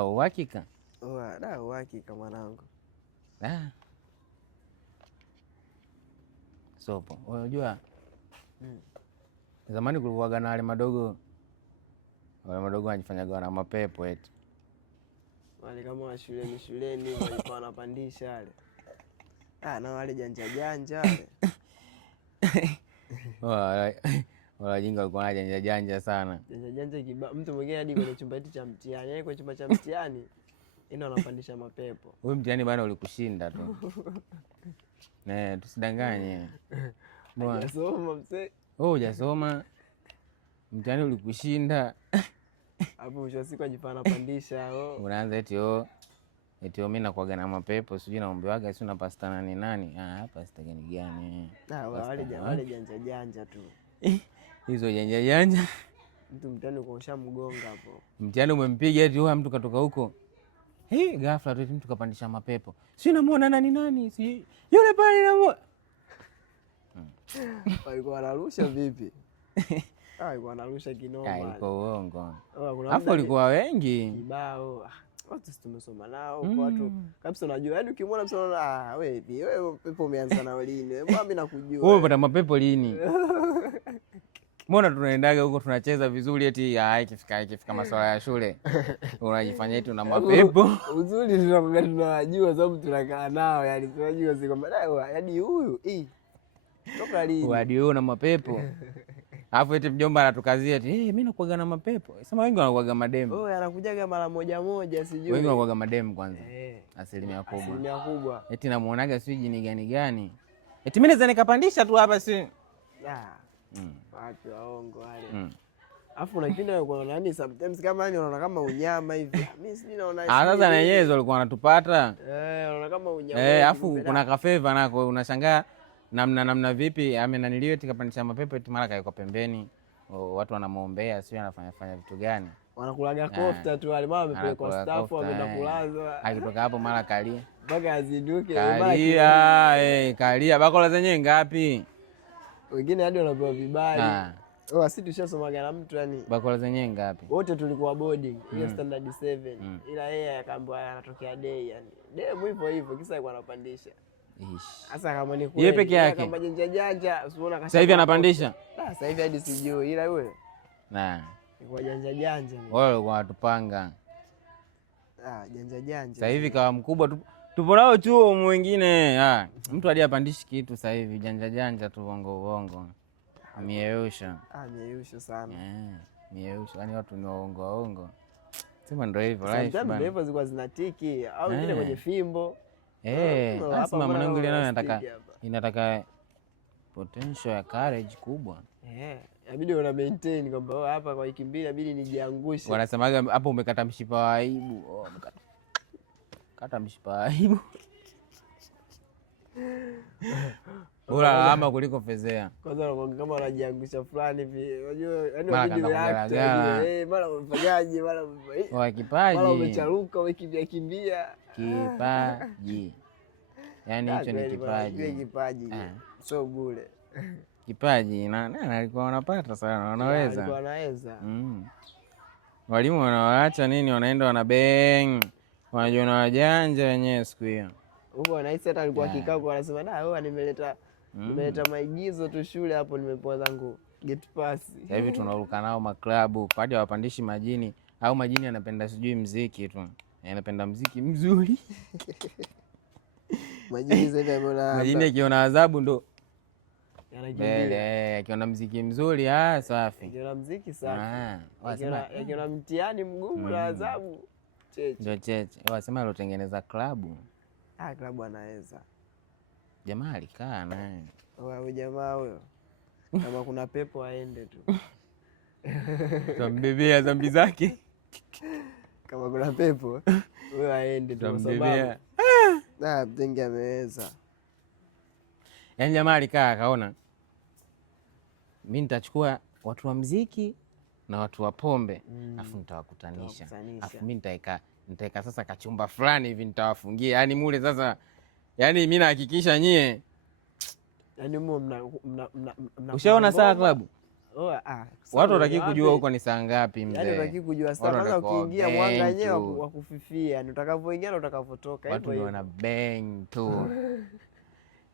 Uhakika? Uhakika mwanangu. Sopo. Unajua zamani kulikuwa na wale madogo wanajifanyaga na mapepo eti. Wale kama wa shuleni walikuwa wanapandisha wale. Na wale janja wale. Wale jinga walikuwa na janja sana. Janja mtu mwingine hadi kwenye chumba cha mtihani. Yaani kwenye chumba cha mtihani wanapandisha mapepo. Wewe mtihani bana ulikushinda tu. Tusidanganye. Hujasoma mzee. Hujasoma. Mtihani ulikushinda. Hapo mwisho wa siku ajifanya anapandisha. Unaanza eti mimi nakuaga na mapepo, sijui naombewaga si unapasta nani. Pasta gani? Wale janja tu. Hizo janja. Mtu mtihani uko ushamgonga hapo. Mtihani umempiga eti mtu katoka huko. Ghafla tu mtu kapandisha mapepo. Si namuona nani? Si yule pale namuona. Walikuwa wanarusha vipi? Walikuwa wanarusha kinoma. Ilikuwa uongo. Hapo walikuwa wengi. Kibao. Watu tumesoma nao kwa watu kabisa unajua. Yaani ukimwona mtu unaona wewe pepo umeanza na lini? Mimi nakujua. Wewe unapata mapepo lini? Mbona tunaendaga huko tunacheza vizuri eti ikifika masuala ya shule. Unajifanya eti una mapepo. Uzuri tunawajua sababu tunakaa nao, yani tunajua si kwamba yaani huyu toka lini? Hadi wewe una mapepo. Alafu eti mjomba anatukazia eti mimi nakuaga na mapepo. Sema wengi wanakuaga mademu. Anakujaga mara moja sijui. Wengi wanakuaga mademu kwanza. Asilimia kubwa. Eti namuonaga sijui jini gani. Eti mimi naweza nikapandisha tu hapa si. Watu waongo wale. Alafu unapinda kwa nani sometimes kama yani unaona kama unyama hivi. Mimi sijui naona. Sasa na yeye walikuwa wanatupata. Unaona kama unyama. Alafu kuna kafeva nako unashangaa namna vipi amenaniliwe eti kapandisha mapepo eti mara kaiko pembeni. Watu wanamuombea sio anafanya vitu gani? Wanakulaga kofta tu wale mama amepelekwa staff ameenda kulazwa. Akitoka hapo mara kalia. Mpaka azinduke. Kalia bakola zenyewe ngapi? Wengine hadi wanapewa vibali. Sisi tushasoma na mtu yani. Bakola zenyewe ngapi? Wote tulikuwa boarding, hiyo standard 7. Ila yeye akaambiwa anatokea day yani. Day hivyo kisa alikuwa anapandisha. Sasa kama ni kweli. Yeye peke yake. Kama janja, usiona sasa hivi anapandisha. Sasa hivi hadi sijui ila yule. Ilikuwa janja. Wao walikuwa watupanga. Janja. Sasa hivi kawa mkubwa tupo nao chuo mwingine. Mtu hadi apandishi kitu sasa hivi janja tu uongo. Mieyusha. Mieyusha sana. Mieyusha. Yaani watu ni waongo. Sema ndio hivyo life bana. Ndio hivyo zilikuwa zinatiki au wengine kwenye fimbo. Hapa mwanangu leo inataka potential ya courage kubwa. Inabidi una maintain kwamba hapa kwa wiki mbili inabidi nijiangushe. Wanasemaga hapo umekata mshipa wa aibu. Kata mshipa wa aibu. Bora ama kuliko fezea. Kwanza kama unajiangusha fulani hivi, unajua yani video yake mara umefanyaje wa kipaji. Mara umecharuka umekimbia. Kipaji. Yaani hicho ni kipaji. Kipaji. So bure. Kipaji na alikuwa wanapata sana, wanaweza. Alikuwa anaweza. Walimu wanawaacha nini wanaenda wanabeng. Wanajiona wajanja wenyewe siku hiyo. Huko anahisi hata alikuwa kikao kwa anasema wewe nimeleta maigizo tu shule hapo nimepoa zangu get pass. Sasa hivi tunaruka nao maklabu, hadi wapandishi majini au majini anapenda sijui muziki tu. Anapenda muziki mzuri. Majini sasa mbona majini akiona adhabu ndo akiona muziki mzuri safi. Akiona muziki safi. Akiona mtihani mgumu na adhabu cheche. Wasema alotengeneza klabu. Klabu anaweza. Jamaa alikaa naye. Wewe jamaa huyo. Kama kuna pepo aende tu. Tambebea dhambi zake. Kama kuna pepo wewe aende tu sababu. Mtengi ameweza. Yaani jamaa alikaa akaona mimi nitachukua watu wa muziki na watu wa pombe afu nitawakutanisha. Afu mimi nitaeka sasa kachumba fulani hivi nitawafungia. Yaani mule sasa yaani mimi nahakikisha nyie. Yaani mna ushaona saa klabu? Watu wataki kujua huko ni saa ngapi mzee. Yaani wataki kujua saa kwanza ukiingia mwanga wenyewe wa kufifia, ndio utakavyoingia na utakavotoka hivyo. Watu wana bang tu.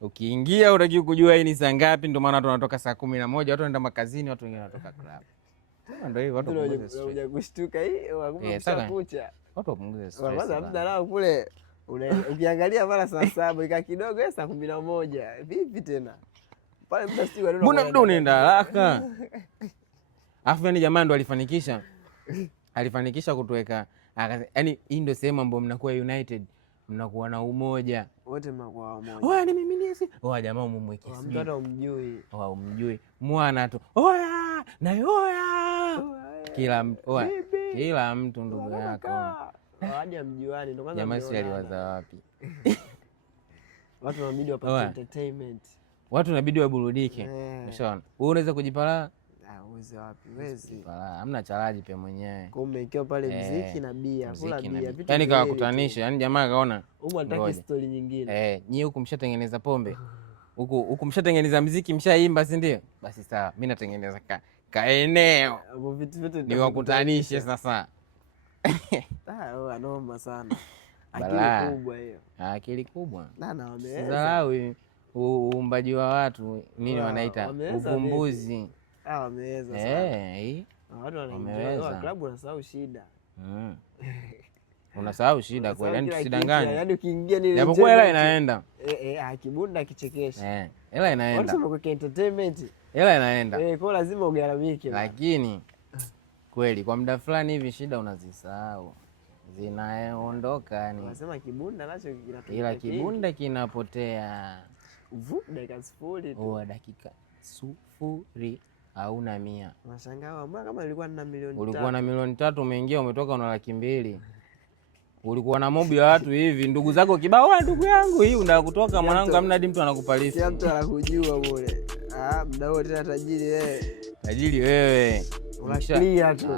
Ukiingia utaki kujua hii ni saa ngapi, ndio maana watu wanatoka saa 11, watu wanaenda makazini, watu wengine wanatoka club. Ndio hivyo watu wanakuja kushtuka hii wakucha. Watu wapunguze stress. Kwanza mtu nao kule ukiangalia mara saa 7 ika kidogo saa 11. Vipi tena? Pale mtu si wanaona. Mbona mtu unaenda haraka? Afu yani jamaa ndo alifanikisha kutuweka. Yaani hii ndio sehemu ambayo mnakuwa united, mnakuwa na umoja. Wote mnakuwa umoja. Oya ni mimi nisi. Oya jamaa umemwekea. Mtu hata umjui. Oya umjui. Mwana tu. Oya na oya. Kila mtu ndugu yako. Hadi amjuani ndio kwanza. Jamaa si aliwaza wapi? Watu wanabidi wapate entertainment. Watu inabidi waburudike. Umeshaona? Wewe unaweza kujipala? Uweze wapi? Wezi. Hamna chalaji pe mwenyewe. Kumbe ikiwa pale muziki na bia, kula bia. Yaani kawakutanisha, yaani jamaa kaona. Huko anataka story nyingine. Nyie huku mshatengeneza pombe. Huku mshatengeneza muziki, mshaimba, si ndio? Basi sawa, mimi natengeneza kaeneo. Hapo vitu vyote niwakutanishe sasa. Anoma sana. Akili kubwa hiyo. Akili kubwa. Na wameweza. Sidharau uumbaji wa watu, nini wanaita? Uvumbuzi. Wameweza sana. Watu wanaenjoy klabu, unasahau shida. Unasahau shida kweli, yani tusidanganye. Yaani ukiingia ni japokuwa hela inaenda. Kibunda kichekesha. Hela inaenda. Watu wamekuwa entertainment. Hela inaenda. Kwa lazima ugaramike. Lakini kweli kwa muda fulani hivi shida unazisahau. Zinaondoka yani. Unasema kibunda nacho kinatoka. Ila kibunda kinapotea. Dakika 0 tu. Dakika 0 hauna 100. Unashangaa mbona kama ilikuwa na milioni 3. Ulikuwa na milioni 3 umeingia umetoka una 200,000. Ulikuwa na mobi ya watu hivi, ndugu zako kibao, ndugu yangu hii unataka kutoka mwanangu, hamna hadi mtu anakupalisi. Kila mtu anakujua bure. Mdau tena tajiri wewe. Tajiri wewe. Unaclear tu.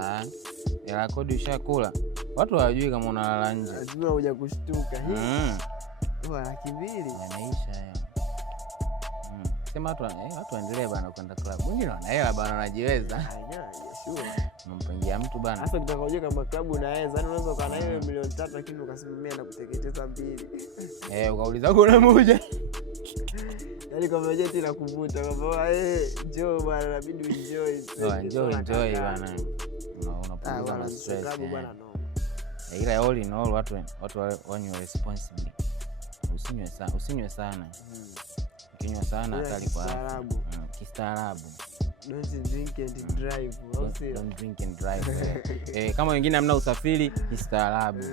Ila kodi ushakula. Watu hawajui kama unalala nje. Lazima unakuja kushtuka hii. 200,000 yanaisha hayo. Sema watu waendelee bana kwenda club. Wengine wana hela bana, wanajiweza. Unampangia mtu bana. Sasa utakaojua kama club unaweza, yani unaweza ukawa na hiyo milioni 3 lakini ukasimamia na kuteketeza 2. Ukauliza kuna moja. Yaani kwa bajeti inakuvuta kwamba njoo bana, inabidi enjoy. Enjoy bana. Unapunguza na stress. Club bana no. Ila all in all watu wanywe responsibly. Usinywe sana. Ukinywa sana hatari kwa afya. Kistaarabu. Don't drink and drive. Don't drink and drive. Kama wengine hamna usafiri, kistaarabu.